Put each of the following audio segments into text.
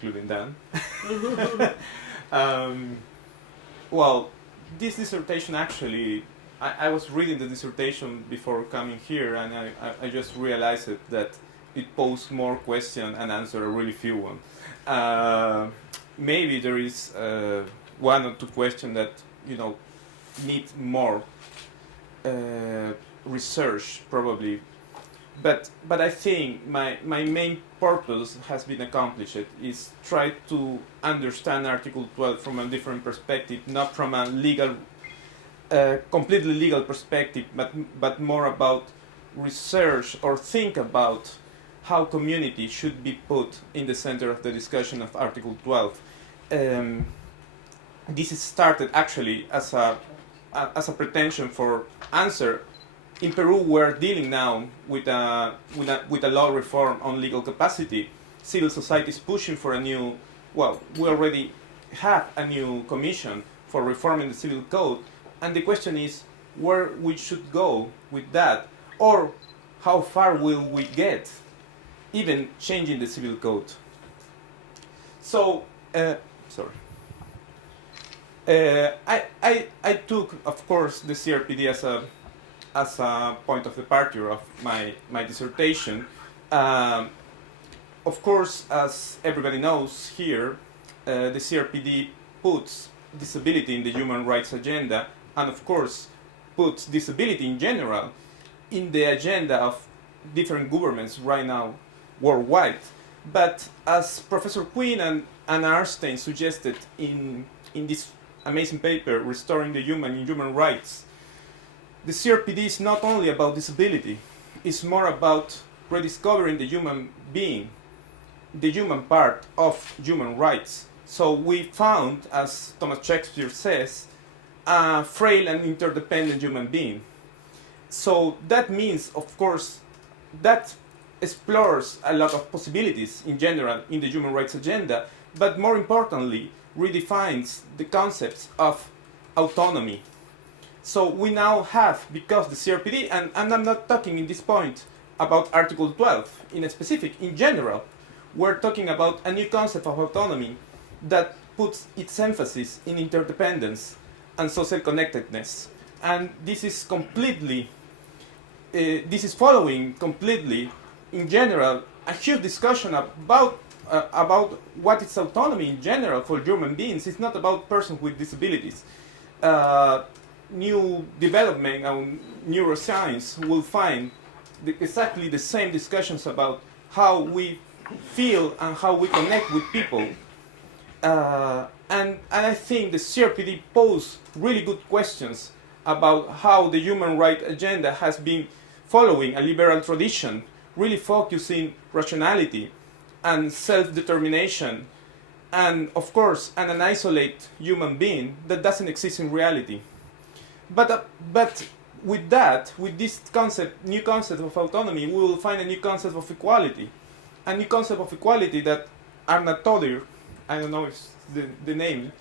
including Dan. Well, this dissertation actually, I was reading the dissertation before coming here, and I just realized that it posed more questions and answered a really few ones. Maybe there is one or two questions that need more research probably, but I think my main purpose has been accomplished. Is try to understand Article 12 from a different perspective, not from a legal, completely legal perspective, but more about research or think about how community should be put in the center of the discussion of Article 12. This is started actually as a pretension for answer. In Peru, we're dealing now with a law reform on legal capacity. Civil society is pushing for a new. Well, we already have a new commission for reforming the civil code, and the question is where we should go with that, or how far will we get, even changing the civil code. So, sorry. I took, of course, the CRPD as a point of departure of my dissertation. Of course, as everybody knows here, the CRPD puts disability in the human rights agenda, and of course puts disability in general in the agenda of different governments right now worldwide. But as Professor Quinn and Anna Arstein suggested in this amazing paper, Restoring the Human in Human Rights, the CRPD is not only about disability, it's more about rediscovering the human being, the human part of human rights. So we found, as Thomas Shakespeare says, a frail and interdependent human being. So that means, of course, that explores a lot of possibilities in general in the human rights agenda, but more importantly, redefines the concepts of autonomy. So we now have, because the CRPD, and I'm not talking in this point about Article 12 in a specific, in general, we're talking about a new concept of autonomy that puts its emphasis in interdependence and social connectedness. And this is completely, this is following completely, in general, a huge discussion about what is autonomy in general for human beings. It's not about persons with disabilities. New development and neuroscience will find exactly the same discussions about how we feel and how we connect with people. And I think the CRPD poses really good questions about how the human rights agenda has been following a liberal tradition, really focusing rationality and self-determination, and of course an isolated human being that doesn't exist in reality. But with that, with this concept, new concept of autonomy, we will find a new concept of equality. A new concept of equality that Arna Todir, I don't know if the name,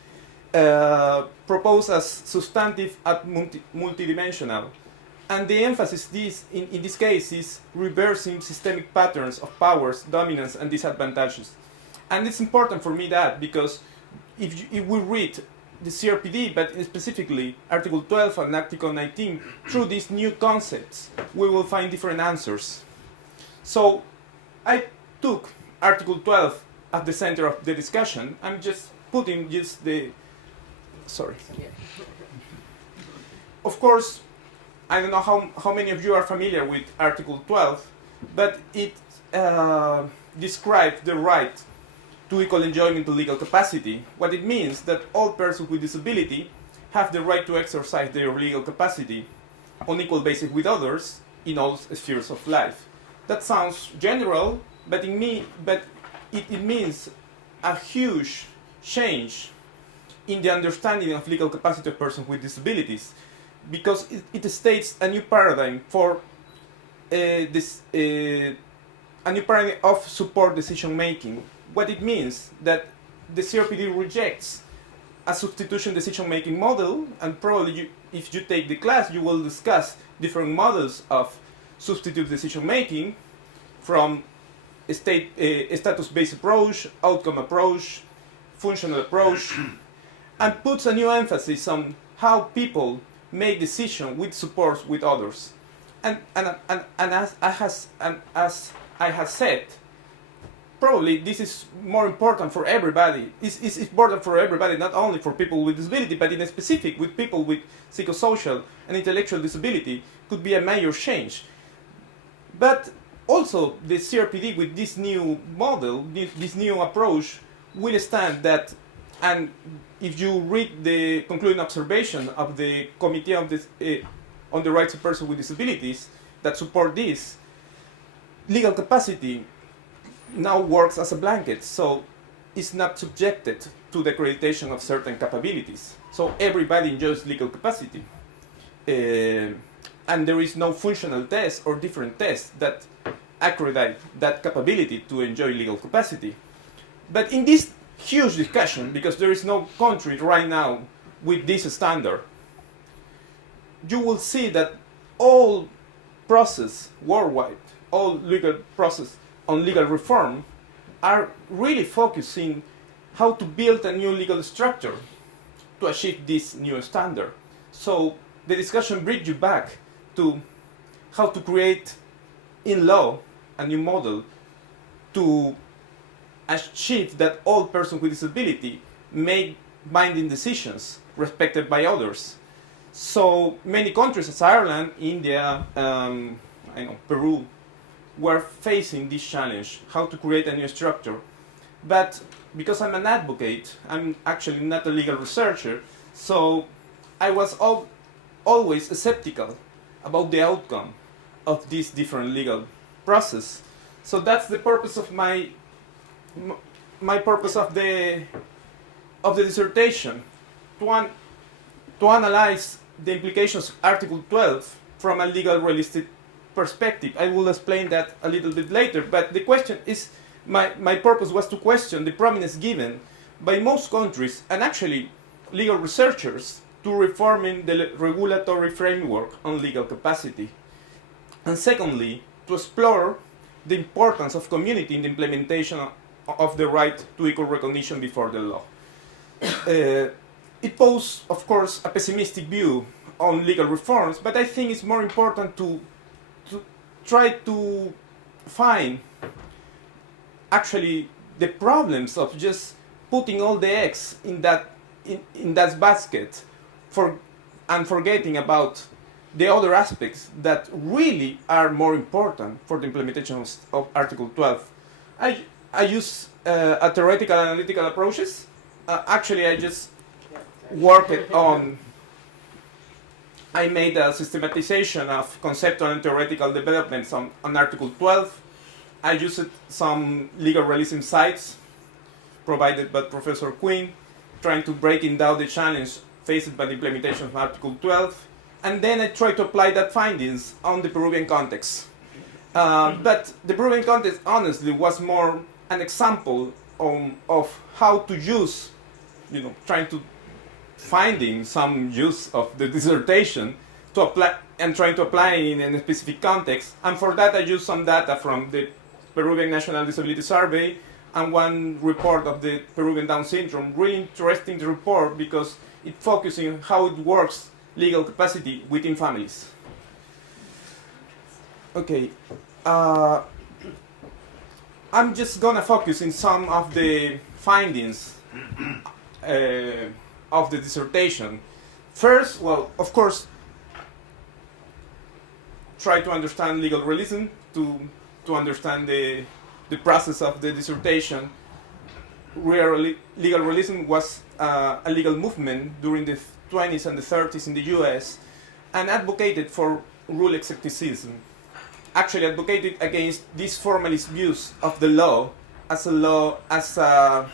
proposed as substantive and multidimensional. And the emphasis in this case is reversing systemic patterns of powers, dominance, and disadvantages. And it's important for me that, because if we read the CRPD, but specifically Article 12 and Article 19, through these new concepts, we will find different answers. So I took Article 12 at the center of the discussion. I'm just putting just the, sorry. Of course, I don't know how many of you are familiar with Article 12, but it describes the right to equal enjoyment of legal capacity. What it means that all persons with disability have the right to exercise their legal capacity on equal basis with others in all spheres of life. That sounds general, but it means a huge change in the understanding of legal capacity of persons with disabilities, because it states a new paradigm for a new paradigm of support decision making. What it means that the CRPD rejects a substitution decision making model, and probably if you take the class, you will discuss different models of substitute decision making, from status-based approach, outcome approach, functional approach, and puts a new emphasis on how people make decisions with support with others. And as I have said, probably this is more important for everybody. It's important for everybody, not only for people with disability, but in specific with people with psychosocial and intellectual disability could be a major change. But also the CRPD with this new model, this new approach, will stand that, and if you read the concluding observation of the Committee on the Rights of Persons with Disabilities that support this, legal capacity now works as a blanket, so it's not subjected to the accreditation of certain capabilities. So everybody enjoys legal capacity. And there is no functional test or different tests that accredite that capability to enjoy legal capacity. But in this huge discussion, because there is no country right now with this standard, you will see that all process worldwide, all legal process on legal reform are really focusing how to build a new legal structure to achieve this new standard. So the discussion brings you back to how to create in law a new model to achieve that all persons with disability make binding decisions respected by others. So many countries as Ireland, India, Peru, were facing this challenge, how to create a new structure. But because I'm an advocate, I'm actually not a legal researcher, so I was always skeptical about the outcome of this different legal process. So that's the purpose of my purpose of the dissertation, to analyze the implications of Article 12 from a legal realistic perspective. I will explain that a little bit later, but the question is, my purpose was to question the prominence given by most countries and actually legal researchers to reforming the regulatory framework on legal capacity. And secondly, to explore the importance of community in the implementation of the right to equal recognition before the law. It poses, of course, a pessimistic view on legal reforms, but I think it's more important to try to find actually the problems of just putting all the eggs in that basket and forgetting about the other aspects that really are more important for the implementation of Article 12. I use a theoretical analytical approaches. Actually, I just worked on, I made a systematization of conceptual and theoretical developments on Article 12. I used some legal realism sites provided by Professor Quinn, trying to break down the challenge faced by the implementation of Article 12. And then I tried to apply that findings on the Peruvian context. But the Peruvian context, honestly, was more an example of how to use, trying to finding some use of the dissertation to apply and trying to apply in a specific context. And for that, I used some data from the Peruvian National Disability Survey and one report of the Peruvian Down syndrome. Really interesting report because it focuses on how it works legal capacity within families. Okay, I'm just gonna focus in some of the findings of the dissertation. First, well, of course, try to understand legal realism to understand the process of the dissertation. Legal realism was a legal movement during the 20s and the 30s in the US and advocated for rule excepticism. Actually advocated against these formalist views of the law as a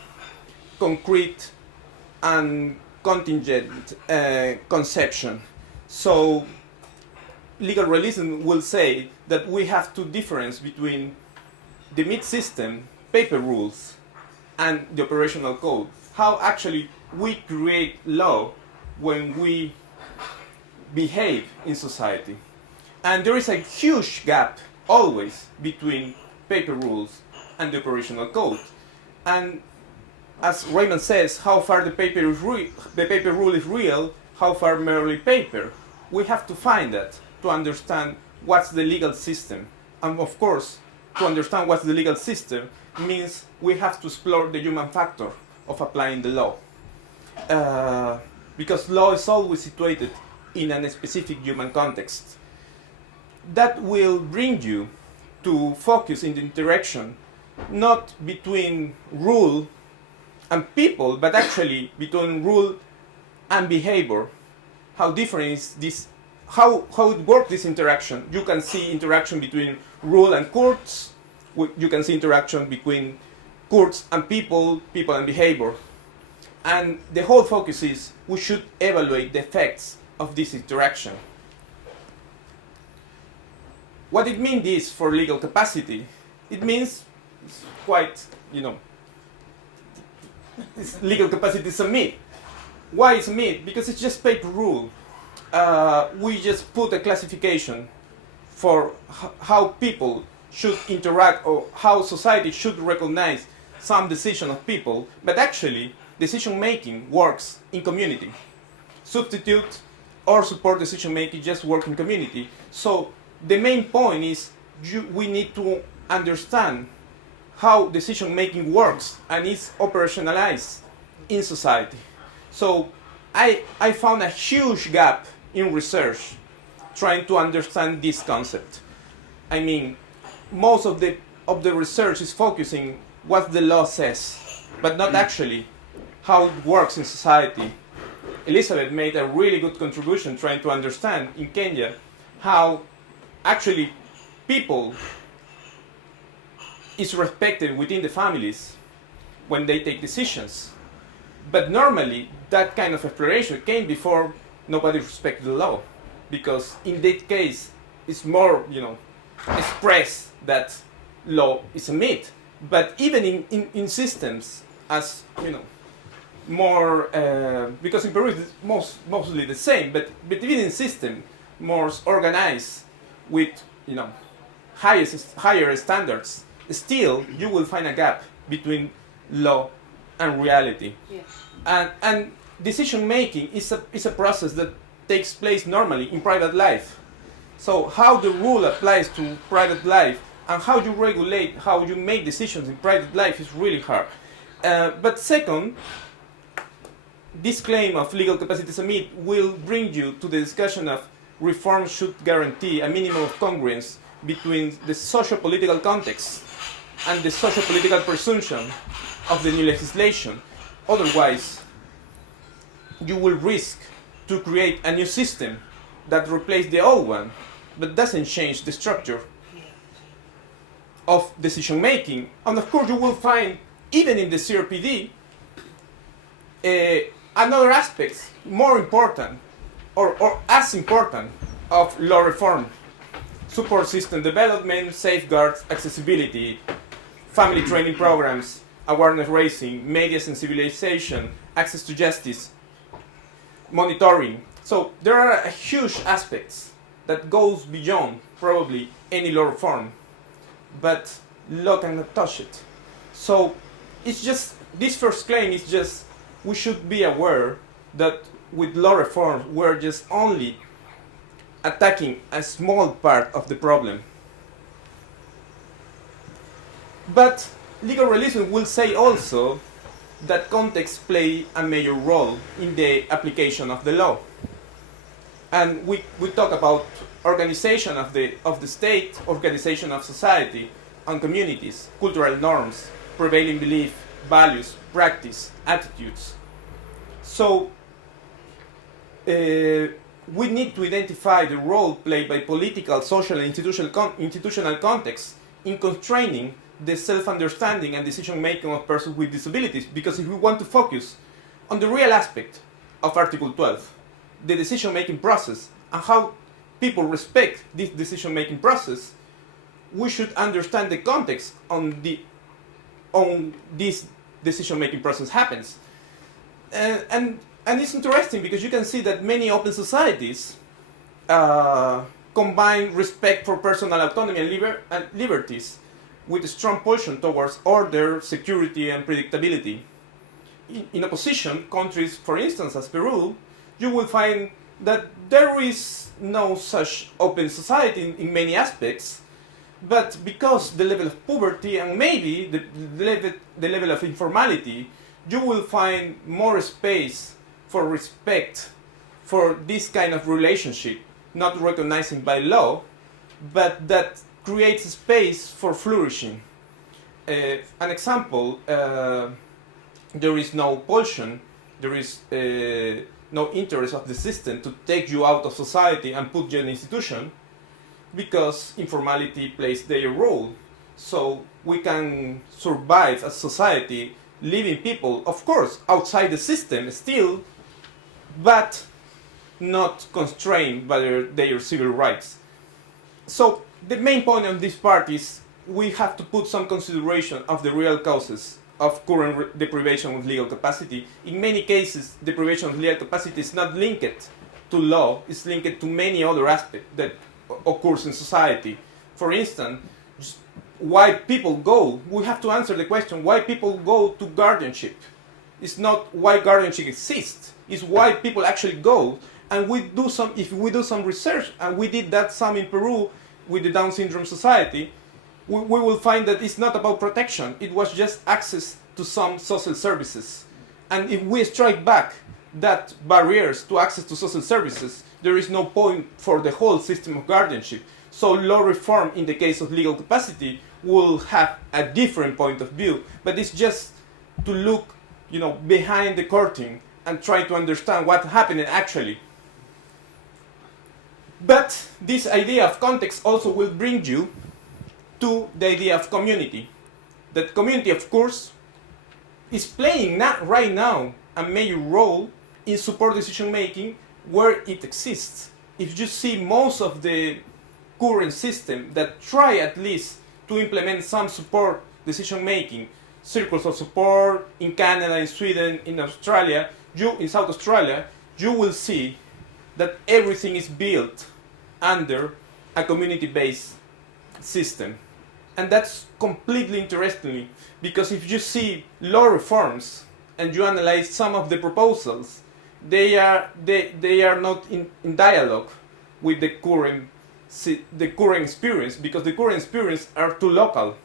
concrete and contingent conception. So legal realism will say that we have to difference between the mid-system paper rules and the operational code. How actually we create law when we behave in society. And there is a huge gap always between paper rules and the operational code. And as Raymond says, how far the paper rule is real, how far merely paper. We have to find that to understand what's the legal system. And of course, to understand what's the legal system means we have to explore the human factor of applying the law. Because law is always situated in a specific human context. That will bring you to focus in the interaction not between rule and people, but actually between rule and behavior. How different is this? How it works, this interaction? You can see interaction between rule and courts. You can see interaction between courts and people and behavior. And the whole focus is we should evaluate the effects of this interaction. What it means is for legal capacity, it means it's quite, legal capacity is a myth. Why is a myth? Because it's just paper rule. We just put a classification for how people should interact or how society should recognize some decision of people, but actually decision making works in community. Substitute or support decision making just work in community. So the main point is we need to understand how decision making works and is operationalized in society. So I found a huge gap in research trying to understand this concept. I mean, most of the research is focusing what the law says, but not actually how it works in society. Elizabeth made a really good contribution trying to understand in Kenya how actually people is respected within the families when they take decisions. But normally that kind of exploration came before nobody respected the law, because in that case it's more expressed that law is a myth. But even in systems as more because in Peru it's mostly the same, but even in system more organized with higher standards, still you will find a gap between law and reality. Yeah. And decision making is a process that takes place normally in private life. So how the rule applies to private life and how you regulate, how you make decisions in private life is really hard. But second, this claim of legal capacity as a myth will bring you to the discussion of reform should guarantee a minimum of congruence between the socio-political context and the socio-political presumption of the new legislation. Otherwise, you will risk to create a new system that replaces the old one, but doesn't change the structure of decision making. And of course, you will find, even in the CRPD, another aspects more important or as important of law reform: support system development, safeguards, accessibility, family training programs, awareness raising, media sensibilization, access to justice, monitoring. So there are huge aspects that goes beyond probably any law reform, but law cannot touch it. So it's just, this first claim is just, we should be aware that with law reform we're just only attacking a small part of the problem. But legal realism will say also that context play a major role in the application of the law. And we talk about organization of the state, organization of society and communities, cultural norms, prevailing belief, values, practice, attitudes. So we need to identify the role played by political, social, and institutional contexts in constraining the self-understanding and decision-making of persons with disabilities, because if we want to focus on the real aspect of Article 12, the decision-making process, and how people respect this decision-making process, we should understand the context on this decision-making process happens. And it's interesting because you can see that many open societies combine respect for personal autonomy and liberties with a strong pulsion towards order, security, and predictability. In opposition, countries, for instance, as Peru, you will find that there is no such open society in many aspects, but because the level of poverty and maybe the level of informality, you will find more space for respect for this kind of relationship, not recognizing by law, but that creates space for flourishing. An example, there is no pulsion, there is no interest of the system to take you out of society and put you in an institution, because informality plays their role. So we can survive as society, living people, of course, outside the system still, but not constrained by their civil rights. So the main point of this part is we have to put some consideration of the real causes of current deprivation of legal capacity. In many cases, deprivation of legal capacity is not linked to law, it's linked to many other aspects that occurs in society. For instance, why people go, we have to answer the question why people go to guardianship. It's not why guardianship exists, it's why people actually go. And if we do some research, and we did that some in Peru with the Down Syndrome Society, we will find that it's not about protection, it was just access to some social services. And if we strike back that barriers to access to social services, there is no point for the whole system of guardianship. So law reform in the case of legal capacity will have a different point of view, but it's just to look, behind the curtain and try to understand what's happening actually. But this idea of context also will bring you to the idea of community. That community, of course, is playing right now a major role in support decision making where it exists. If you see most of the current system that try at least to implement some support decision making, circles of support in Canada, in Sweden, in Australia, in South Australia, you will see that everything is built under a community-based system. And that's completely interesting, because if you see law reforms and you analyze some of the proposals, they are not in dialogue with the current experience, because the current experience are too local.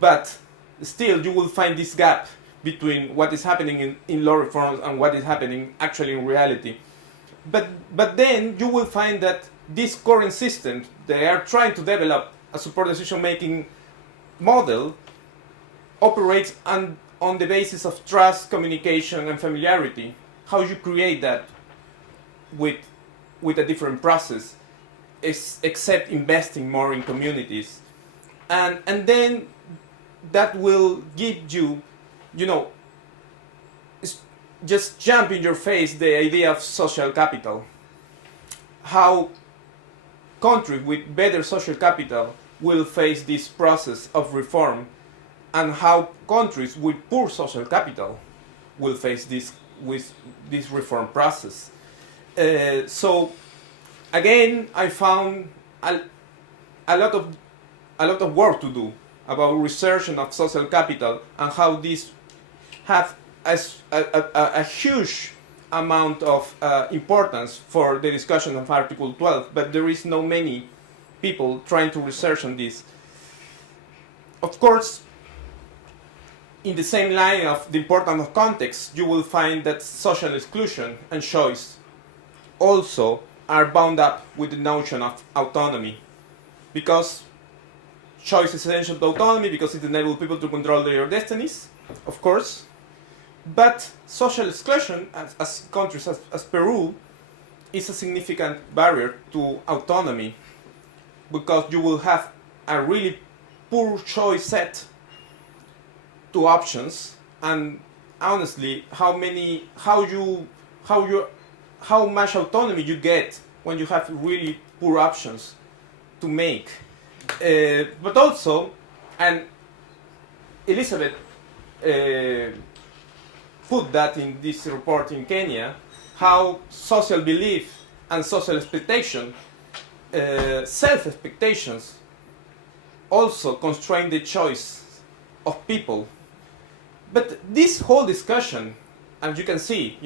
But still you will find this gap between what is happening in law reforms and what is happening actually in reality. But then you will find that this current system, they are trying to develop a support decision-making model, operates on the basis of trust, communication, and familiarity. How you create that with a different process, except investing more in communities. And then that will give you, just jump in your face the idea of social capital. How countries with better social capital will face this process of reform, and how countries with poor social capital will face this reform process. So again, I found a lot of work to do about research of social capital and how these have a huge amount of importance for the discussion of Article 12, but there is no many people trying to research on this. Of course, in the same line of the importance of context, you will find that social exclusion and choice also are bound up with the notion of autonomy, because choice is essential to autonomy because it enables people to control their destinies, of course. But social exclusion, as countries as Peru, is a significant barrier to autonomy, because you will have a really poor choice set to options, and honestly, how much autonomy you get when you have really poor options to make. But also, and Elizabeth put that in this report in Kenya, how social belief and social expectation, self-expectations, also constrain the choice of people. But this whole discussion, as you can see,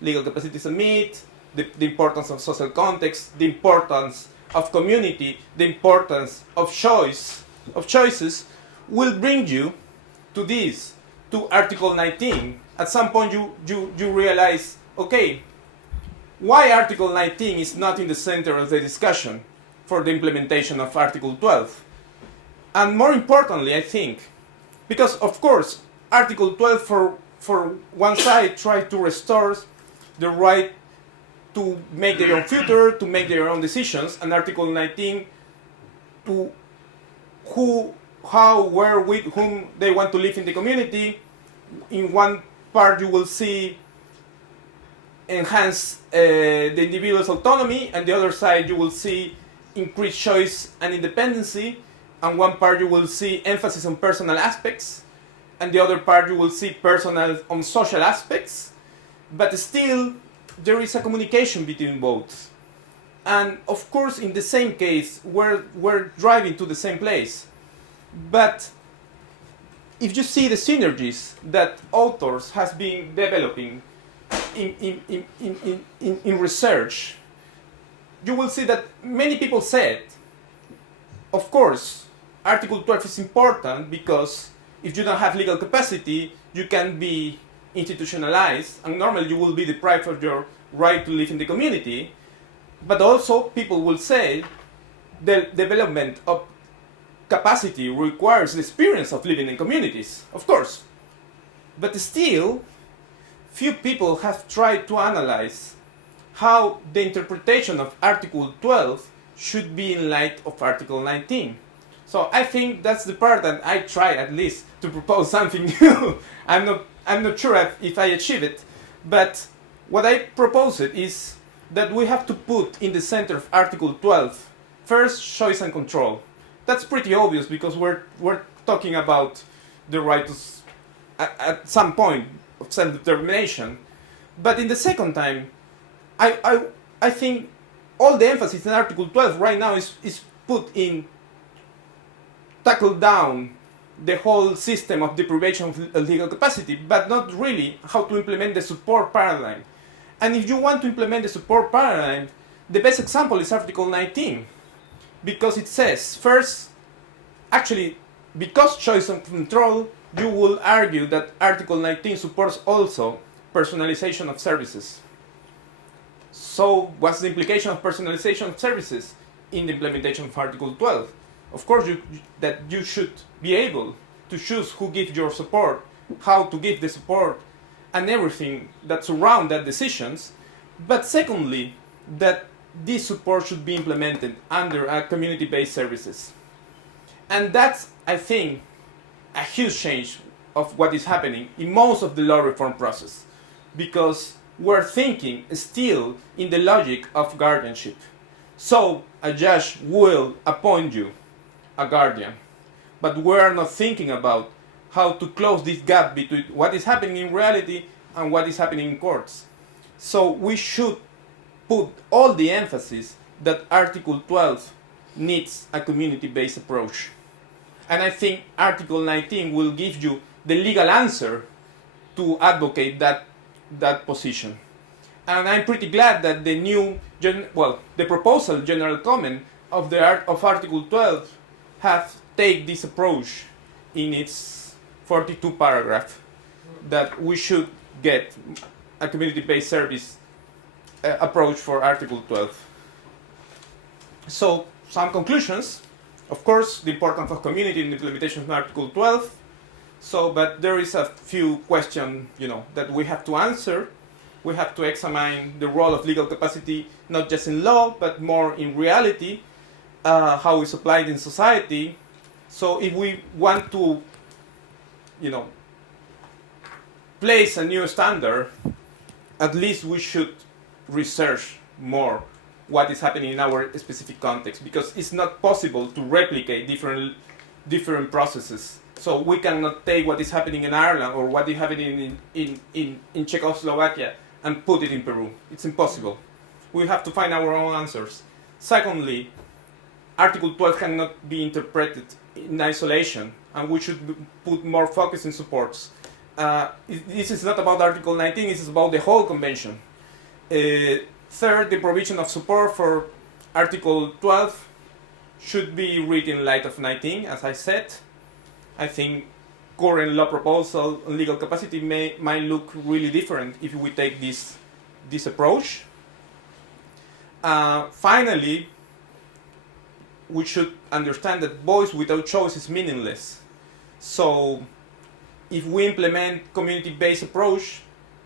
legal capacity is a myth, the importance of social context, the importance of community, the importance of choices, will bring you to this, to Article 19. At some point you realize, okay, why Article 19 is not in the center of the discussion for the implementation of Article 12. And more importantly, I think, because of course, Article 12 for one side tries to restore the right to make their own future, to make their own decisions, and Article 19 to who, how, where, with whom they want to live in the community. In one part you will see enhance the individual's autonomy, and the other side you will see increased choice and independency, and one part you will see emphasis on personal aspects, and the other part you will see personal on social aspects, but still there is a communication between both. And of course, in the same case, we're driving to the same place. But if you see the synergies that authors have been developing in research, you will see that many people said, of course, Article 12 is important because if you don't have legal capacity, you can be institutionalized, and normally you will be deprived of your right to live in the community. But also, people will say the development of capacity requires the experience of living in communities, of course. But still, few people have tried to analyze how the interpretation of Article 12 should be in light of Article 19. So I think that's the part that I try at least to propose something new. I'm not sure if I achieve it, but what I propose it is that we have to put in the center of Article 12 first, choice and control. That's pretty obvious because we're talking about the right to at some point of self-determination. But in the second time, I think all the emphasis in Article 12 right now is put in tackle down the whole system of deprivation of legal capacity, but not really how to implement the support paradigm. And if you want to implement the support paradigm, the best example is Article 19, because it says, first, actually, because choice and control, you will argue that Article 19 supports also personalization of services. So what's the implication of personalization of services in the implementation of Article 12? Of course, that you should be able to choose who gives your support, how to give the support, and everything that surrounds that decisions. But secondly, that this support should be implemented under a community-based services. And that's, I think, a huge change of what is happening in most of the law reform process, because we're thinking still in the logic of guardianship. So a judge will appoint you a guardian, but we're not thinking about how to close this gap between what is happening in reality and what is happening in courts. So we should put all the emphasis that Article 12 needs a community-based approach. And I think Article 19 will give you the legal answer to advocate that position. And I'm pretty glad that the new, the proposal general comment of Article 12 have taken this approach in its 42 paragraph, that we should get a community-based service approach for Article 12. So, some conclusions. Of course, the importance of community in the implementation of Article 12. So, but there is a few questions, that we have to answer. We have to examine the role of legal capacity, not just in law, but more in reality, how it's applied in society. So, if we want to, place a new standard, at least we should research more what is happening in our specific context, because it's not possible to replicate different processes. So we cannot take what is happening in Ireland or what is happening in Czechoslovakia and put it in Peru. It's impossible. We have to find our own answers. Secondly, Article 12 cannot be interpreted in isolation, and we should put more focus in supports. This is not about Article 19, this is about the whole convention. Third, the provision of support for Article 12 should be read in light of 19, as I said. I think current law proposal on legal capacity might look really different if we take this approach. Finally, we should understand that voice without choice is meaningless. So if we implement community-based approach,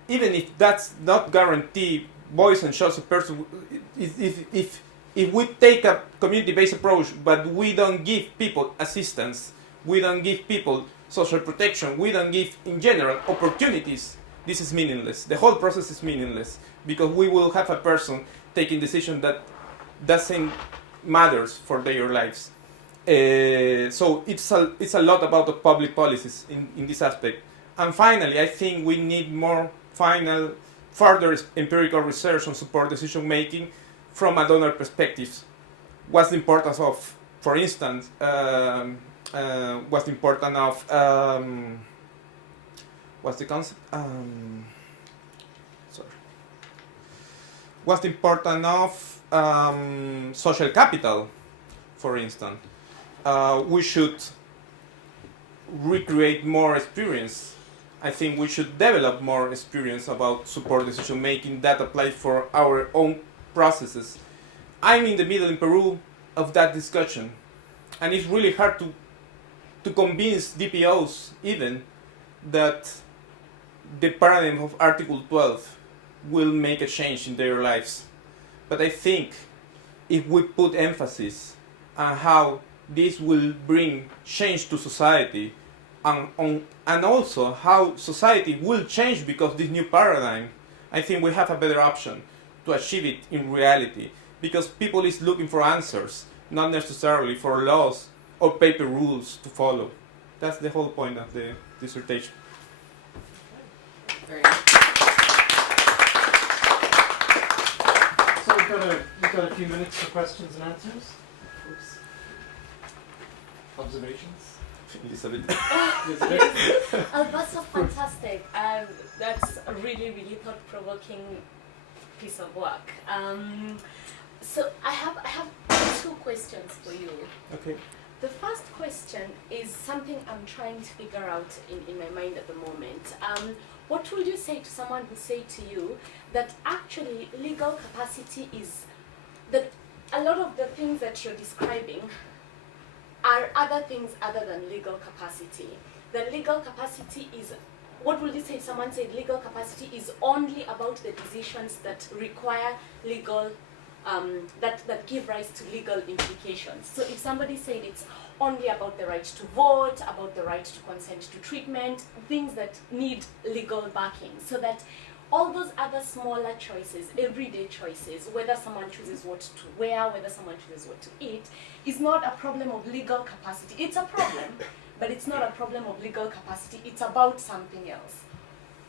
even if that's not guarantee voice and choice of person, if we take a community-based approach but we don't give people assistance, we don't give people social protection, we don't give in general opportunities, this is meaningless. The whole process is meaningless because we will have a person taking decision that doesn't matters for their lives. So it's a lot about the public policies in this aspect. And finally, I think we need more further empirical research on support decision making from a donor perspective. What's the importance of, for instance, what's the importance of what's the concept? What's the importance of social capital, for instance? We should recreate more experience. I think we should develop more experience about support decision making that applies for our own processes. I'm in the middle in Peru of that discussion, and it's really hard to convince DPOs even that the paradigm of Article 12 will make a change in their lives. But I think if we put emphasis on how this will bring change to society and also how society will change because of this new paradigm, I think we have a better option to achieve it in reality, because people is looking for answers, not necessarily for laws or paper rules to follow. That's the whole point of the dissertation. Very nice. So we've got a few minutes for questions and answers. Oops. Observations? Elizabeth. That's so fantastic. That's a really, really thought-provoking piece of work. So I have two questions for you. Okay. The first question is something I'm trying to figure out in my mind at the moment. What would you say to someone who say to you that actually legal capacity is, that a lot of the things that you're describing are other things other than legal capacity? The legal capacity is, what would you say if someone said legal capacity is only about the decisions that require legal, that give rise to legal implications? So if somebody said it's only about the right to vote, about the right to consent to treatment, things that need legal backing, so that all those other smaller choices, everyday choices, whether someone chooses what to wear, whether someone chooses what to eat, is not a problem of legal capacity. It's a problem, but it's not a problem of legal capacity. It's about something else.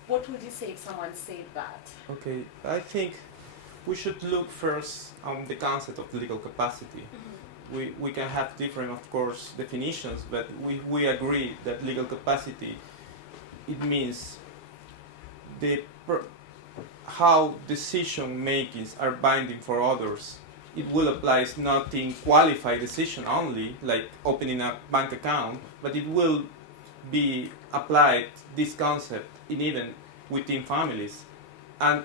What would you say if someone said that? Okay, I think we should look first on the concept of legal capacity. Mm-hmm. We can have different, of course, definitions, but we agree that legal capacity, it means how decision makings are binding for others. It will apply not in qualified decision only, like opening a bank account, but it will be applied, this concept, in even within families. And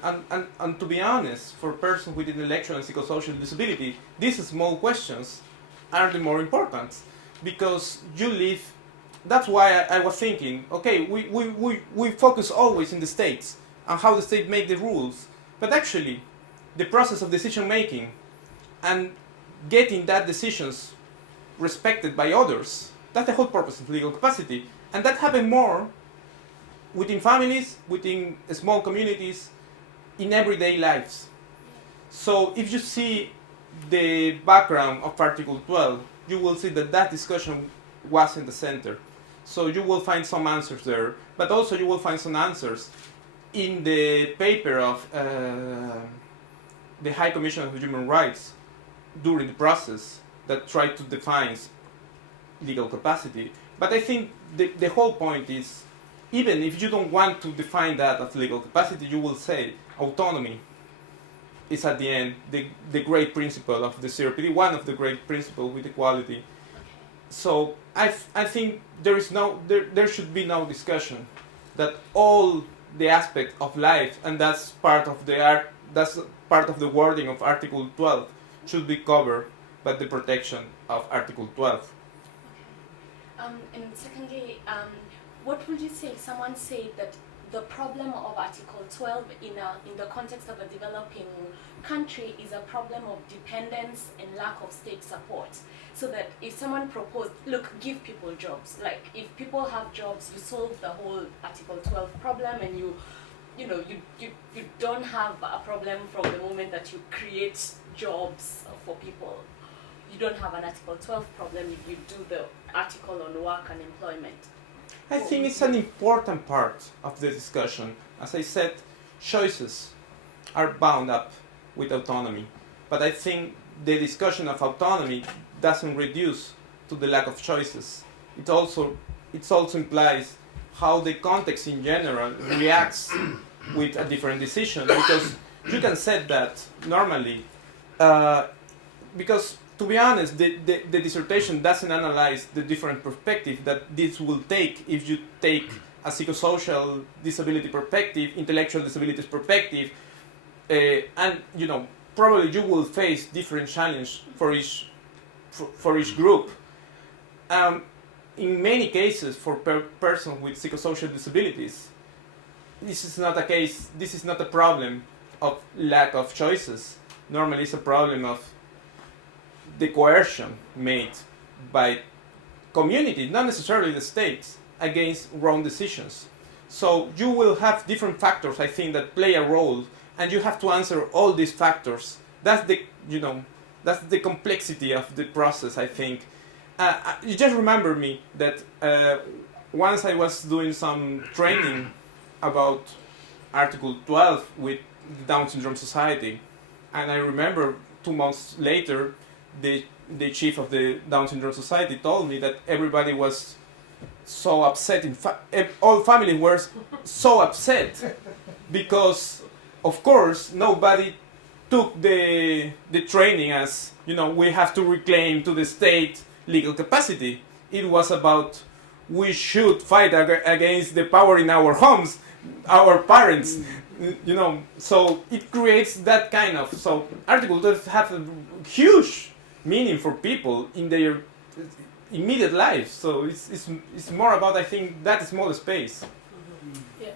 to be honest, for persons with intellectual and psychosocial disability, these small questions are the more important, because you live. That's why I was thinking, okay, we focus always in the states and how the state make the rules, but actually the process of decision making and getting that decisions respected by others, that's the whole purpose of legal capacity. And that happens more within families, within small communities, in everyday lives. So if you see the background of Article 12, you will see that discussion was in the center. So you will find some answers there, but also you will find some answers in the paper of the High Commission of Human Rights during the process. that try to define legal capacity. But I think the whole point is, even if you don't want to define that as legal capacity, you will say autonomy is at the end the great principle of the CRPD, one of the great principles with equality. So I think there should be no discussion that all the aspects of life, and that's part of the wording of Article 12, should be covered by the protection of Article 12. And secondly, what would you say if someone said that the problem of Article 12 in the context of a developing country is a problem of dependence and lack of state support? So that if someone proposed, look, give people jobs, like if people have jobs, you solve the whole Article 12 problem, and you don't have a problem from the moment that you create jobs for people. You don't have an Article 12 problem if you do the article on work and employment. I think it's an important part of the discussion. As I said, choices are bound up with autonomy. But I think the discussion of autonomy doesn't reduce to the lack of choices. It also implies how the context in general reacts with a different decision. Because you can say that normally, because to be honest, the dissertation doesn't analyze the different perspective that this will take if you take a psychosocial disability perspective, intellectual disabilities perspective, and probably you will face different challenges for each group. In many cases, for persons with psychosocial disabilities, this is not a case. This is not a problem of lack of choices. Normally, it's a problem of the coercion made by communities, not necessarily the states, against wrong decisions. So you will have different factors, I think, that play a role, and you have to answer all these factors. That's the complexity of the process, I think. You just remember me that once I was doing some training about Article 12 with the Down Syndrome Society, and I remember 2 months later, the chief of the Down Syndrome Society told me that everybody was so upset. All families were so upset because, of course, nobody took the training as, we have to reclaim to the state legal capacity. It was about we should fight against the power in our homes, our parents. So it creates that kind of. So Article 12 have a huge meaning for people in their immediate lives. So it's more about, I think, that small space. Yeah.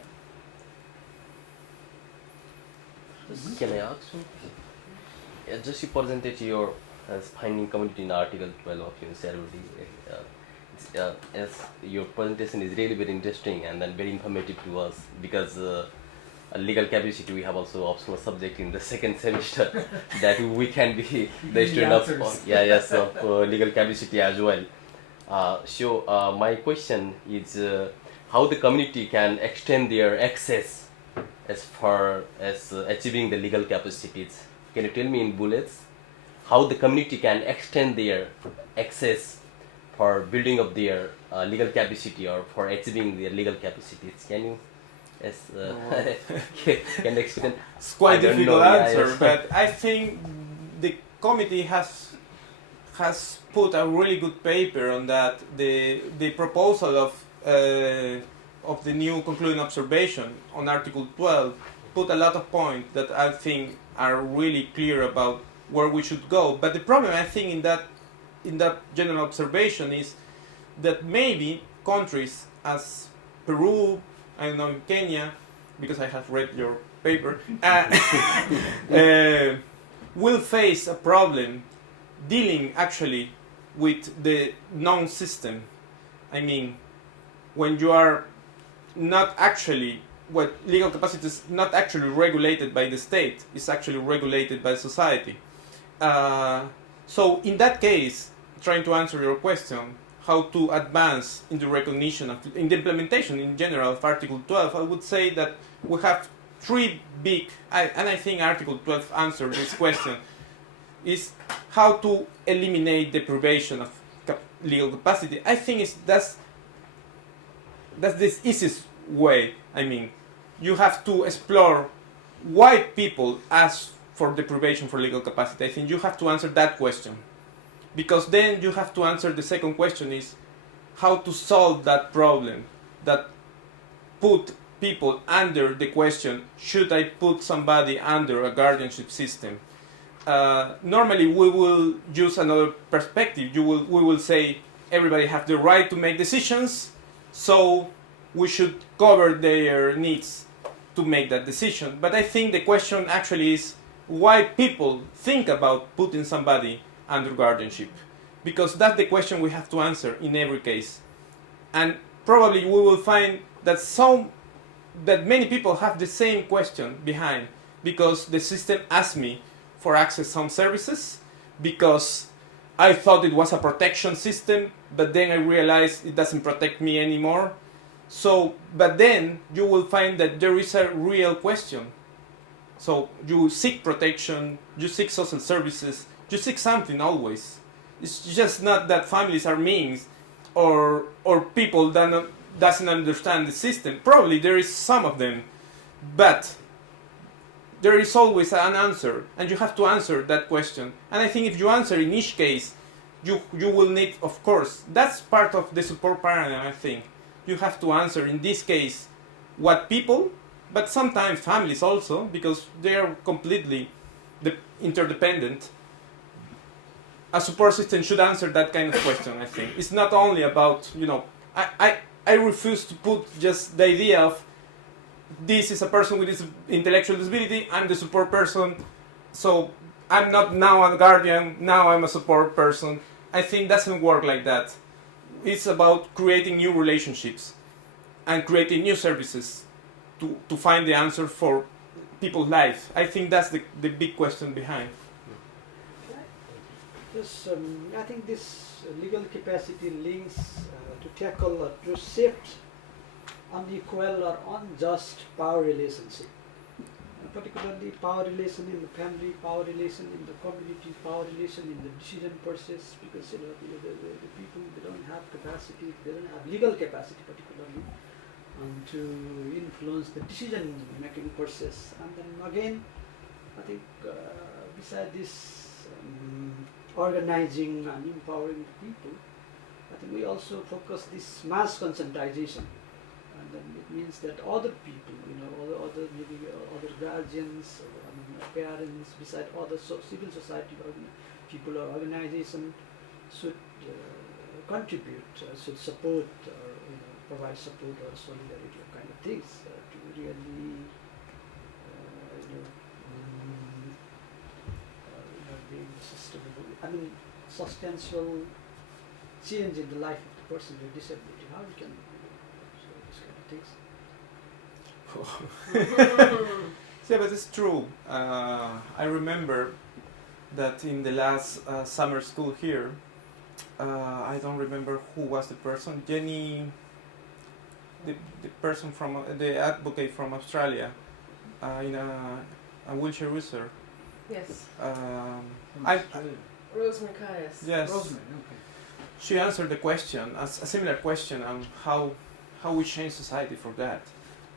Can I ask you? Just you presented your finding community in Article 12 of your CRPD. As your presentation is really very interesting and then very informative to us, because legal capacity we have also optional subject in the second semester that we can be the student of legal capacity as well. So my question is how the community can extend their access as far as achieving the legal capacities. Can you tell me in bullets how the community can extend their access for building up their legal capacity or for achieving their legal capacities? Can you can explain? It's quite a difficult answer, but I think the committee has put a really good paper on that. The proposal of the new concluding observation on Article 12 put a lot of points that I think are really clear about where we should go. But the problem, I think, in that general observation is that maybe countries as Peru, I don't know, in Kenya, because I have read your paper, will face a problem dealing actually with the known system. I mean, when you are not actually, what legal capacity is not actually regulated by the state, it's actually regulated by society. So in that case, trying to answer your question, how to advance in the recognition in the implementation in general of Article 12, I would say that we have three big, and I think Article 12 answered this question. is how to eliminate deprivation of legal capacity. I think that's the easiest way. I mean, you have to explore why people ask for deprivation for legal capacity. I think you have to answer that question, because then you have to answer the second question, is how to solve that problem that put people under the question, should I put somebody under a guardianship system? Normally we will use another perspective. We will say everybody has the right to make decisions, so we should cover their needs to make that decision. But I think the question actually is why people think about putting somebody under guardianship, because that's the question we have to answer in every case. And probably we will find that many people have the same question behind, because the system asked me for access to some services, because I thought it was a protection system, but then I realized it doesn't protect me anymore. So, but then you will find that there is a real question. So you seek protection, you seek social services, you seek something always. It's just not that families are mean or people that doesn't understand the system. Probably there is some of them, but there is always an answer, and you have to answer that question. And I think if you answer in each case, you will need, of course, that's part of the support paradigm, I think. You have to answer in this case what people, but sometimes families also, because they are completely interdependent. A support system should answer that kind of question, I think. It's not only about, I refuse to put just the idea of this is a person with this intellectual disability, I'm the support person, so I'm not now a guardian, now I'm a support person. I think it doesn't work like that. It's about creating new relationships and creating new services to find the answer for people's life. I think that's the big question behind. I think this legal capacity links to tackle or to shift unequal or unjust power relationship, particularly power relation in the family, power relation in the community, power relation in the decision process, because the people, they don't have capacity, they don't have legal capacity particularly to influence the decision making process. And then again, I think beside this organizing and empowering the people, I think we also focus this mass conscientization. And then it means that other people, other maybe other guardians, parents, beside other civil society people or organizations should contribute, should support or provide support or solidarity or kind of things to really being sustainable. Substantial change in the life of the person with disability. How we can Yeah, but it's true. I remember that in the last summer school here, I don't remember who was the person, Jenny, the person from the advocate from Australia, in a wheelchair user. Yes. Rose Macias. Yes. Rosemary, okay. She answered the question, a similar question on how we change society for that.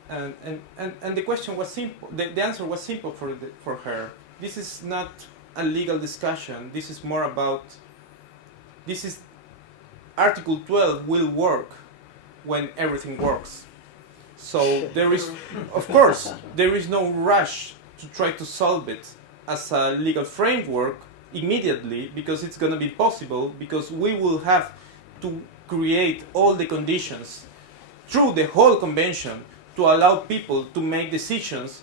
And the question was simple. The answer was simple for her. This is not a legal discussion. This is more about. This is Article 12 will work when everything works. So there is, of course, there is no rush to try to solve it as a legal framework immediately, because it's going to be possible, because we will have to create all the conditions through the whole convention to allow people to make decisions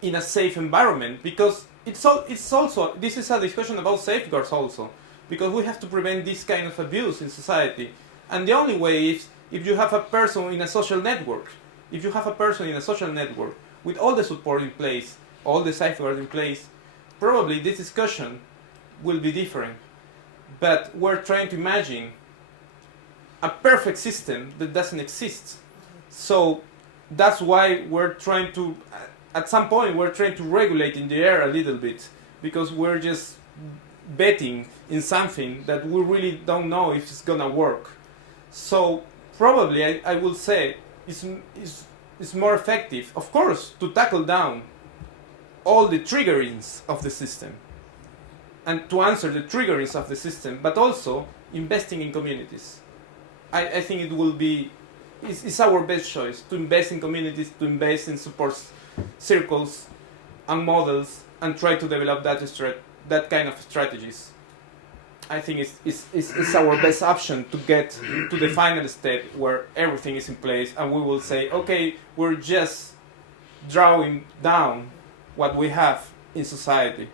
in a safe environment, because it's also, this is a discussion about safeguards also, because we have to prevent this kind of abuse in society. And the only way is if you have a person in a social network, with all the support in place, all the safeguards in place, probably this discussion will be different. But we're trying to imagine a perfect system that doesn't exist. So that's why we're trying to, at some point, we're trying to regulate in the air a little bit, because we're just betting in something that we really don't know if it's gonna work. So probably I will say it's more effective, of course, to tackle down all the triggerings of the system and to answer the triggerings of the system, but also investing in communities. I think it will be, it's our best choice to invest in communities, to invest in support circles and models and try to develop that kind of strategies. I think it's our best option to get to the final step where everything is in place and we will say, okay, we're just drawing down what we have in society.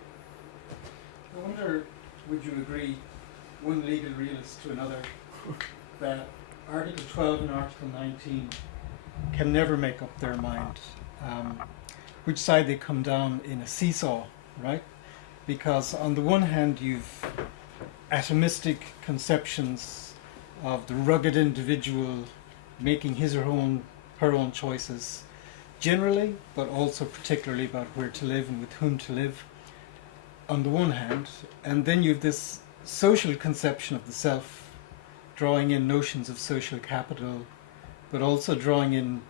I wonder, would you agree, one legal realist to another, that Article 12 and Article 19 can never make up their mind which side they come down in a seesaw, right? Because on the one hand, you've atomistic conceptions of the rugged individual making his or her own choices generally, but also particularly about where to live and with whom to live on the one hand, and then you've this social conception of the self, drawing in notions of social capital, but also drawing in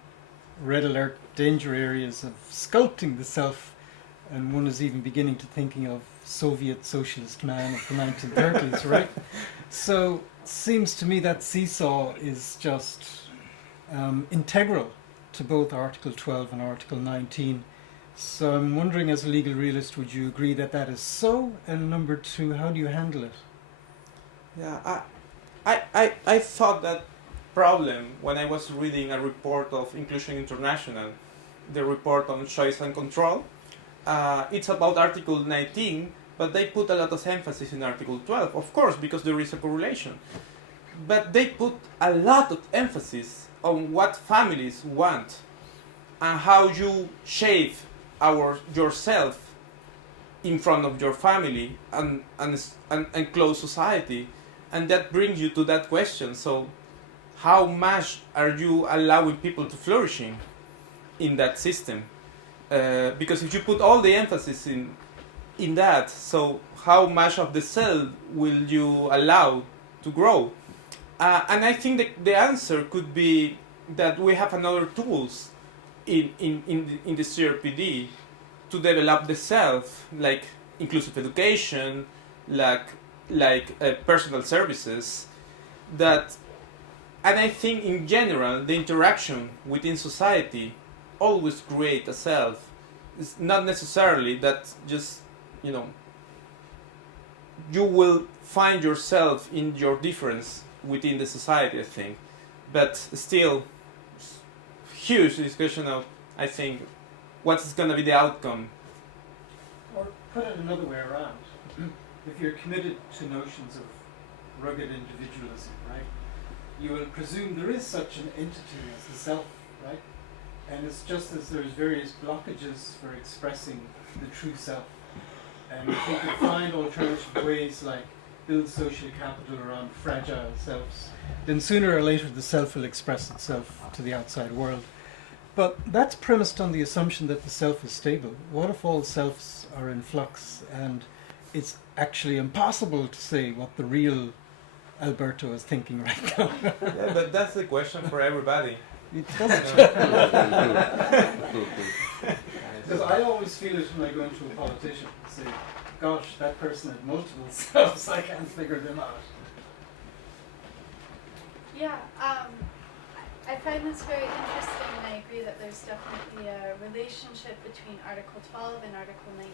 red alert danger areas of sculpting the self, and one is even beginning to thinking of Soviet socialist man of the 1930s, right? So it seems to me that seesaw is just integral to both Article 12 and Article 19. So I'm wondering, as a legal realist, would you agree that that is so? And number two, how do you handle it? Yeah, I thought that problem when I was reading a report of Inclusion International, the report on choice and control. It's about Article 19, but they put a lot of emphasis in Article 12, of course, because there is a correlation. But they put a lot of emphasis on what families want and how you shape yourself in front of your family and close society. And that brings you to that question. So how much are you allowing people to flourishing in that system? Because if you put all the emphasis in that, so how much of the self will you allow to grow? And I think the answer could be that we have another tools in the CRPD to develop the self, like inclusive education, like personal services, that, and I think in general the interaction within society always create a self. It's not necessarily that just, you will find yourself in your difference within the society, I think. But still, huge discussion of, I think, what's going to be the outcome. Or put it another way around. If you're committed to notions of rugged individualism, right, you will presume there is such an entity as the self, right? And it's just as there's various blockages for expressing the true self. And if we could find alternative ways like build social capital around fragile selves, then sooner or later the self will express itself to the outside world. But that's premised on the assumption that the self is stable. What if all selves are in flux and it's actually impossible to say what the real Alberto is thinking right now? Yeah, but that's the question for everybody. It doesn't. Because I always feel it when I go into a politician and say, gosh, that person had multiple selves, I can't figure them out. Yeah, I find this very interesting, and I agree that there's definitely a relationship between Article 12 and Article 19,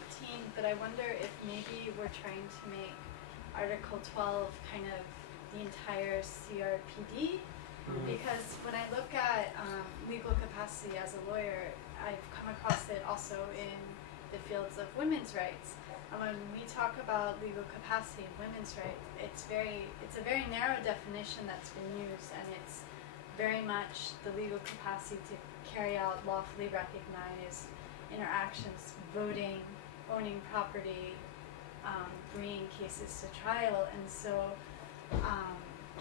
but I wonder if maybe we're trying to make Article 12 kind of the entire CRPD, because when I look at legal capacity as a lawyer, I've come across it also in the fields of women's rights. And when we talk about legal capacity and women's rights, it's a very narrow definition that's been used, and it's very much the legal capacity to carry out lawfully recognized interactions, voting, owning property, bringing cases to trial. And so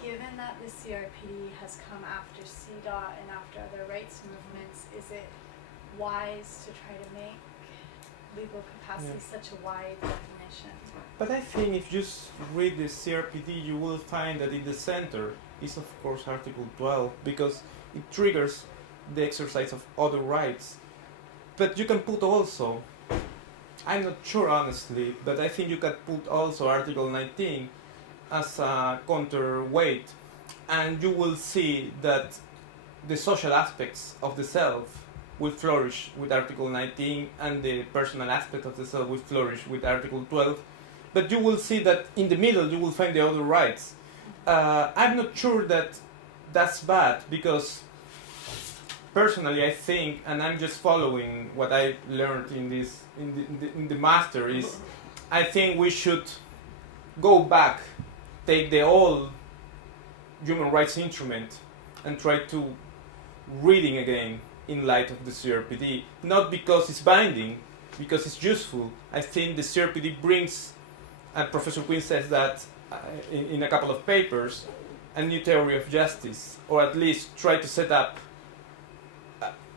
given that the CRPD has come after CDOT and after other rights movements, is it wise to try to make legal capacity such a wide definition? definition. But I think if you read the CRPD, you will find that in the center is, of course, Article 12, because it triggers the exercise of other rights. But you can put also, I'm not sure honestly, but I think you can put also Article 19 as a counterweight, and you will see that the social aspects of the self will flourish with Article 19, and the personal aspect of the self will flourish with Article 12. But you will see that in the middle you will find the other rights. I'm not sure that that's bad, because personally I think, and I'm just following what I learned in this in the master, is I think we should go back, take the old human rights instrument and try to reading again in light of the CRPD, not because it's binding, because it's useful. I think the CRPD brings, and Professor Quinn says that in a couple of papers, a new theory of justice, or at least try to set up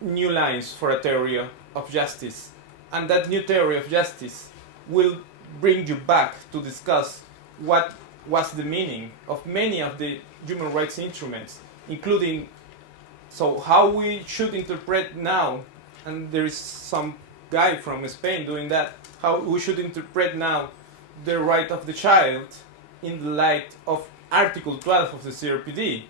new lines for a theory of justice. And that new theory of justice will bring you back to discuss what was the meaning of many of the human rights instruments, including so how we should interpret now, and there is some guy from Spain doing that, how we should interpret now the right of the child in the light of Article 12 of the CRPD,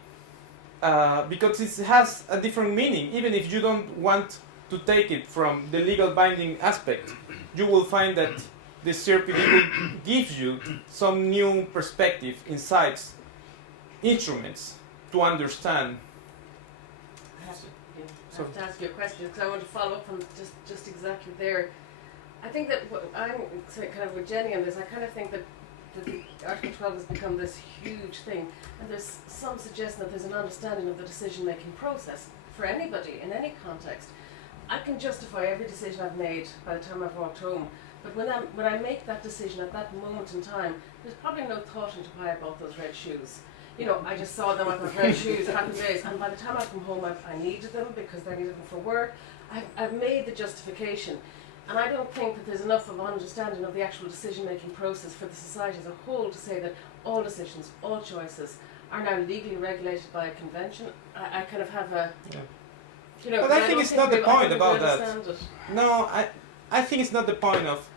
because it has a different meaning. Even if you don't want to take it from the legal binding aspect, you will find that the CRPD will give you some new perspective, insights, instruments to understand. I have to ask you a question, because I want to follow up on just exactly there. I think that I'm kind of with Jenny on this. I kind of think that the Article 12 has become this huge thing, and there's some suggestion that there's an understanding of the decision-making process for anybody in any context. I can justify every decision I've made by the time I've walked home, but when I make that decision at that moment in time, there's probably no thought into why I bought those red shoes. You know, I just saw them with those red shoes, happy days, and by the time I come home, I needed them because I needed them for work. I've made the justification. And I don't think that there's enough of an understanding of the actual decision-making process for the society as a whole to say that all decisions, all choices are now legally regulated by a convention. I kind of have a, you know. But I think it's not the point about that. It. No, I think it's not the point of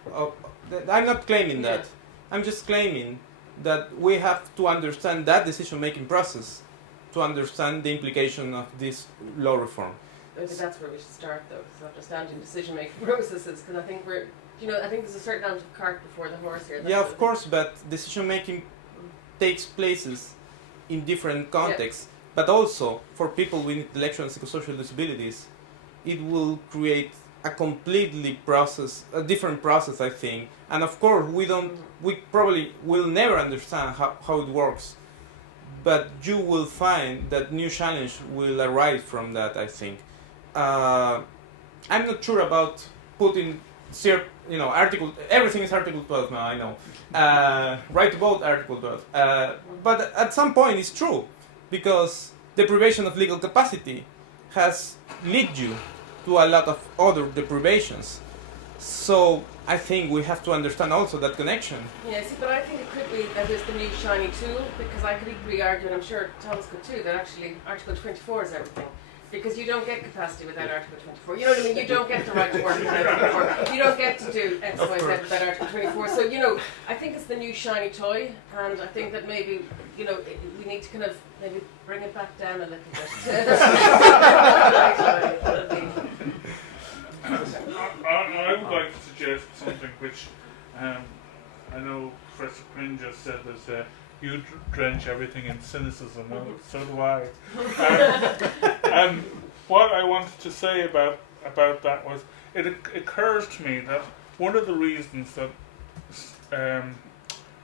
I'm not claiming that. I'm just claiming that we have to understand that decision-making process to understand the implication of this law reform. Maybe that's where we should start, though, is understanding decision-making processes, because I think I think there's a certain amount of cart before the horse here. Yeah, of course, but decision-making takes places in different contexts, but also for people with intellectual and psychosocial disabilities, it will create a different process, I think. And of course, we probably will never understand how it works, but you will find that new challenge will arise from that, I think. I'm not sure about putting, article. Everything is Article 12 now. I know. Right about Article 12. But at some point, it's true, because deprivation of legal capacity has led you to a lot of other deprivations. So I think we have to understand also that connection. Yeah, see, but I think it could be that is the new shiny tool, because I could equally argue, and I'm sure Thomas could too, that actually Article 24 is everything. Because you don't get capacity without Article 24. You know what I mean? You don't get the right to work without Article 24. You don't get to do X, Y, Z without Article 24. So, I think it's the new shiny toy, and I think that maybe, we need to kind of maybe bring it back down a little bit. I would like to suggest something which I know Professor Quinn just said was you drench everything in cynicism. Well, so do I. And what I wanted to say about that was, it occurs to me that one of the reasons that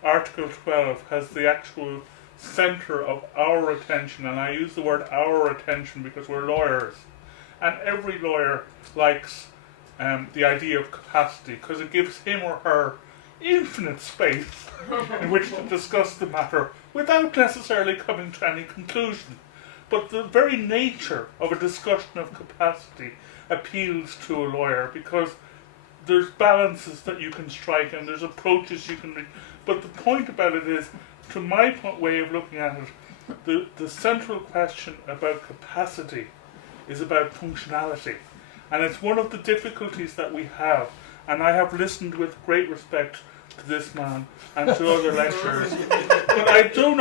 Article 12 has the actual centre of our attention, and I use the word our attention because we're lawyers, and every lawyer likes the idea of capacity, because it gives him or her infinite space in which to discuss the matter without necessarily coming to any conclusion. But the very nature of a discussion of capacity appeals to a lawyer, because there's balances that you can strike and there's approaches you can reach. But the point about it is, to my way of looking at it, the central question about capacity is about functionality. And it's one of the difficulties that we have. And I have listened with great respect to this man and to other lecturers. But I don't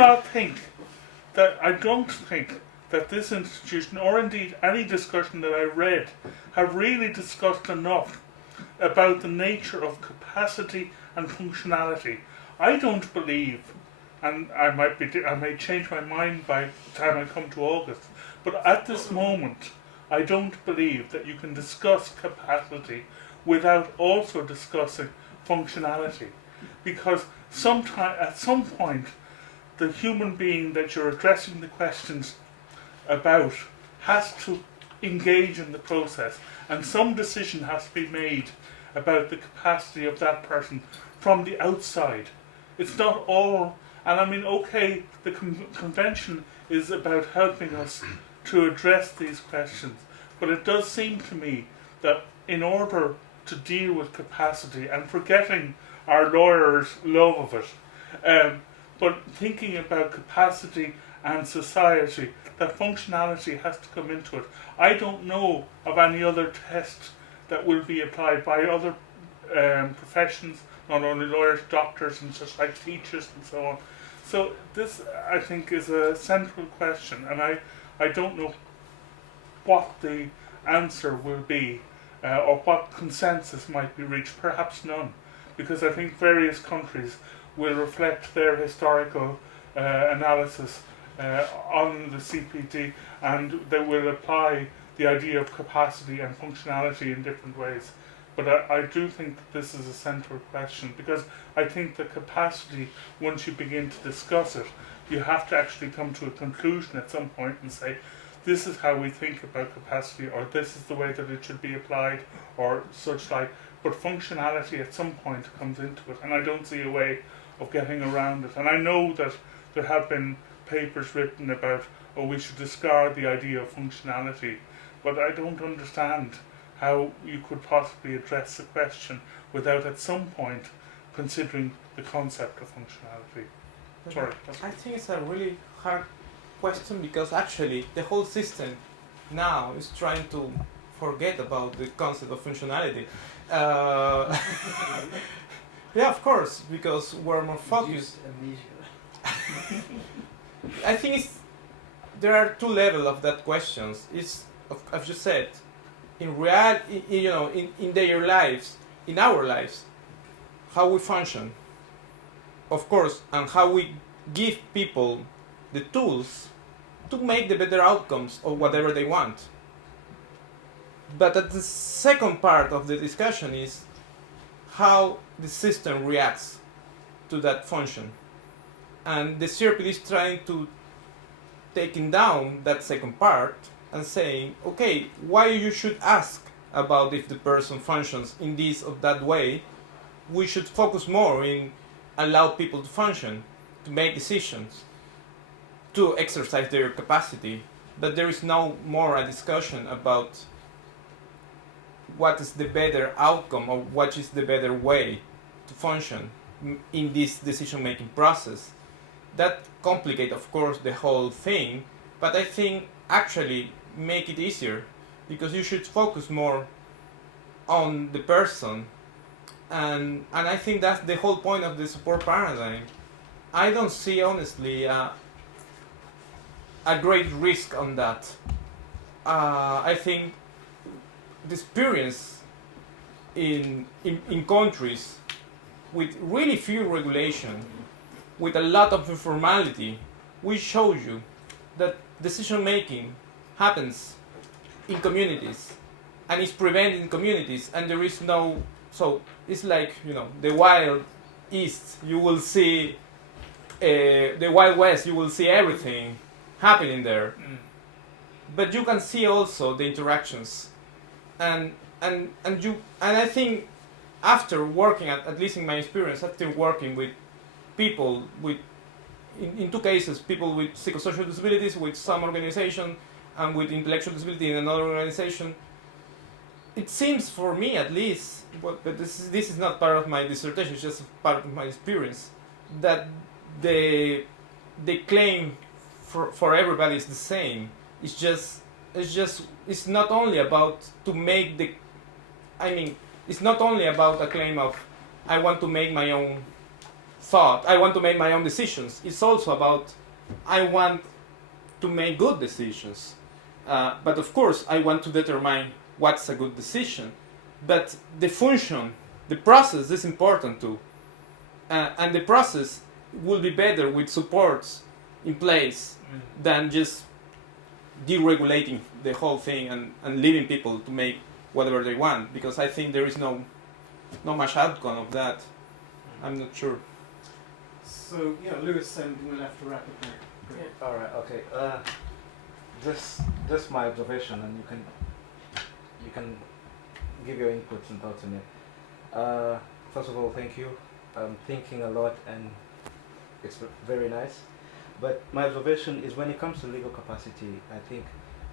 think that this institution, or indeed any discussion that I read, have really discussed enough about the nature of capacity and functionality. I don't believe, and I may change my mind by the time I come to August, but at this moment, I don't believe that you can discuss capacity without also discussing functionality. Because at some point, the human being that you're addressing the questions about has to engage in the process, and some decision has to be made about the capacity of that person from the outside. It's not all, and I mean, okay, the convention is about helping us to address these questions, but it does seem to me that in order to deal with capacity, and forgetting our lawyers' love of it, but thinking about capacity and society, that functionality has to come into it. I don't know of any other test that will be applied by other professions, not only lawyers, doctors, and such like teachers and so on. So this, I think, is a central question, and I don't know what the answer will be, or what consensus might be reached. Perhaps none, because I think various countries will reflect their historical analysis on the CPD, and they will apply the idea of capacity and functionality in different ways. But I do think that this is a central question, because I think the capacity, once you begin to discuss it, you have to actually come to a conclusion at some point and say, this is how we think about capacity, or this is the way that it should be applied, or such like. But functionality at some point comes into it, and I don't see a way of getting around it. And I know that there have been papers written about, oh, we should discard the idea of functionality, but I don't understand how you could possibly address the question without at some point considering the concept of functionality. Sorry. I think it's a really hard question, because actually the whole system now is trying to forget about the concept of functionality. Yeah, of course, because we're more focused. I think there are two levels of that questions. It's, as you said, in their lives, in our lives, how we function, of course, and how we give people the tools to make the better outcomes of whatever they want. But at the second part of the discussion is how the system reacts to that function. And the CRPD is trying to taking down that second part and saying, okay, why you should ask about if the person functions in this or that way. We should focus more in allow people to function, to make decisions, to exercise their capacity. But there is no more a discussion about what is the better outcome or what is the better way to function in this decision-making process. That complicates, of course, the whole thing, but I think actually make it easier, because you should focus more on the person, and I think that's the whole point of the support paradigm. I don't see, honestly, a great risk on that. I think the experience in countries with really few regulation, with a lot of informality, will show you that decision making happens in communities and is prevented in communities, and there is no, so it's like, the Wild East, you will see the Wild West, you will see everything happening there. But you can see also the interactions, and I think after working, at least in my experience, after working with people with, in two cases, people with psychosocial disabilities with some organization, and with intellectual disability in another organization, it seems for me at least, but this is not part of my dissertation, it's just part of my experience, that the claim for everybody is the same. It's not only about to make the, I mean, it's not only about a claim of I want to make my own thought, I want to make my own decisions. It's also about I want to make good decisions. But of course, I want to determine what's a good decision. But the function, the process is important too. And the process will be better with supports in place than just deregulating the whole thing and leaving people to make whatever they want. Because I think there is no much outcome of that. I'm not sure. So, Lewis, and we'll have to wrap it there. Great. All right. Okay. Just my observation, and you can give your inputs and thoughts on it. First of all, thank you. I'm thinking a lot, and it's very nice. But my observation is when it comes to legal capacity, I think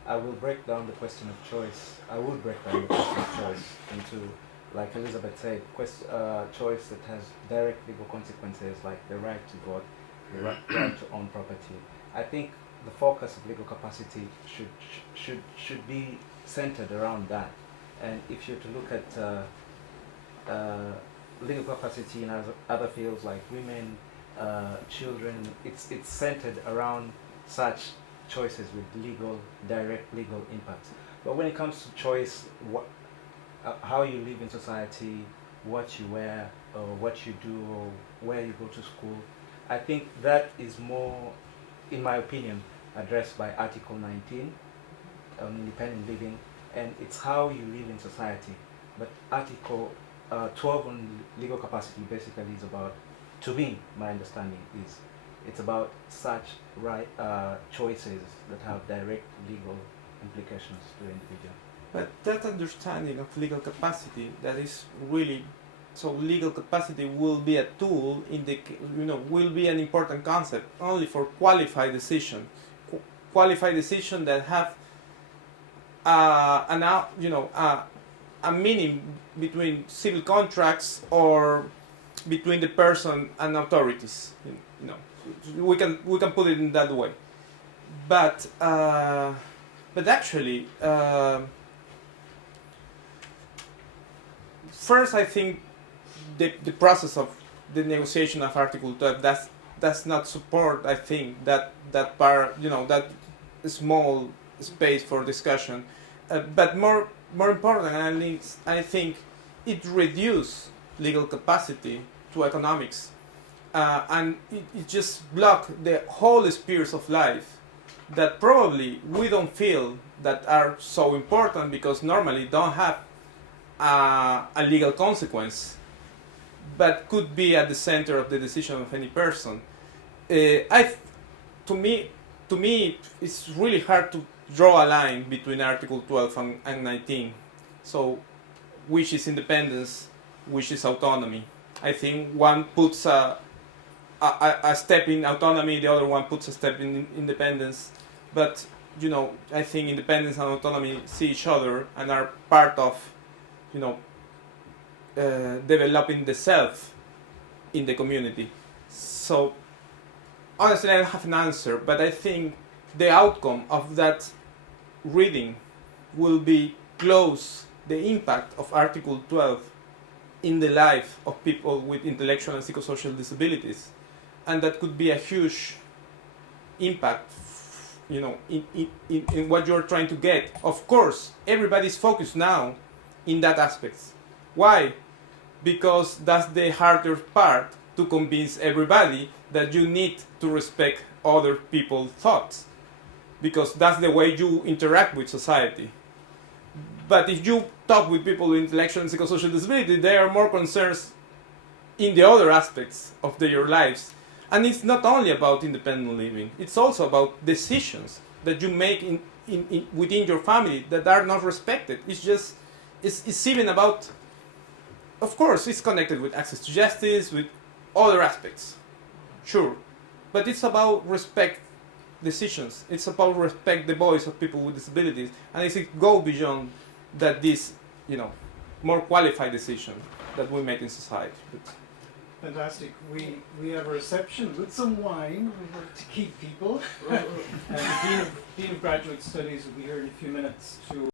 I will break down the question of choice. I would break down the question of choice into, like Elizabeth said, choice that has direct legal consequences, like the right to vote, the right to own property. I think the focus of legal capacity should be centered around that. And if you're to look at legal capacity in other fields like women, children, it's centered around such choices with direct legal impact. But when it comes to choice, how you live in society, what you wear, or what you do, or where you go to school, I think that is more, in my opinion, addressed by Article 19 on independent living, and it's how you live in society. But Article 12 on legal capacity basically is about, to me, my understanding is, it's about such choices that have direct legal implications to the individual. But that understanding of legal capacity, that is really, so legal capacity will be a tool in the, will be an important concept only for qualified decision. Qualified decision that have a meaning between civil contracts or between the person and authorities. We can put it in that way. But actually, first I think the process of the negotiation of Article 12 does not support, I think, that part, that small space for discussion. But more important, I think it reduces legal capacity to economics, and it just blocks the whole spheres of life that probably we don't feel that are so important because normally don't have a legal consequence, but could be at the center of the decision of any person. To me, it's really hard to draw a line between Article 12 and 19. So, which is independence, which is autonomy. I think one puts a step in autonomy, the other one puts a step in independence. But, I think independence and autonomy see each other and are part of, developing the self in the community. So, honestly, I don't have an answer, but I think the outcome of that reading will be close the impact of Article 12 in the life of people with intellectual and psychosocial disabilities. And that could be a huge impact, in what you're trying to get. Of course, everybody's focused now in that aspect. Why? Because that's the harder part, to convince everybody that you need to respect other people's thoughts, because that's the way you interact with society. But if you talk with people with intellectual and psychosocial disability, they are more concerned in the other aspects of their lives. And it's not only about independent living, it's also about decisions that you make in within your family that are not respected. It's even about, of course, it's connected with access to justice, with other aspects, sure. But it's about respect decisions. It's about respect the voice of people with disabilities. And it goes beyond that this, more qualified decision that we make in society. But Fantastic. We have a reception with some wine to keep people. And the Dean of Graduate Studies will be here in a few minutes to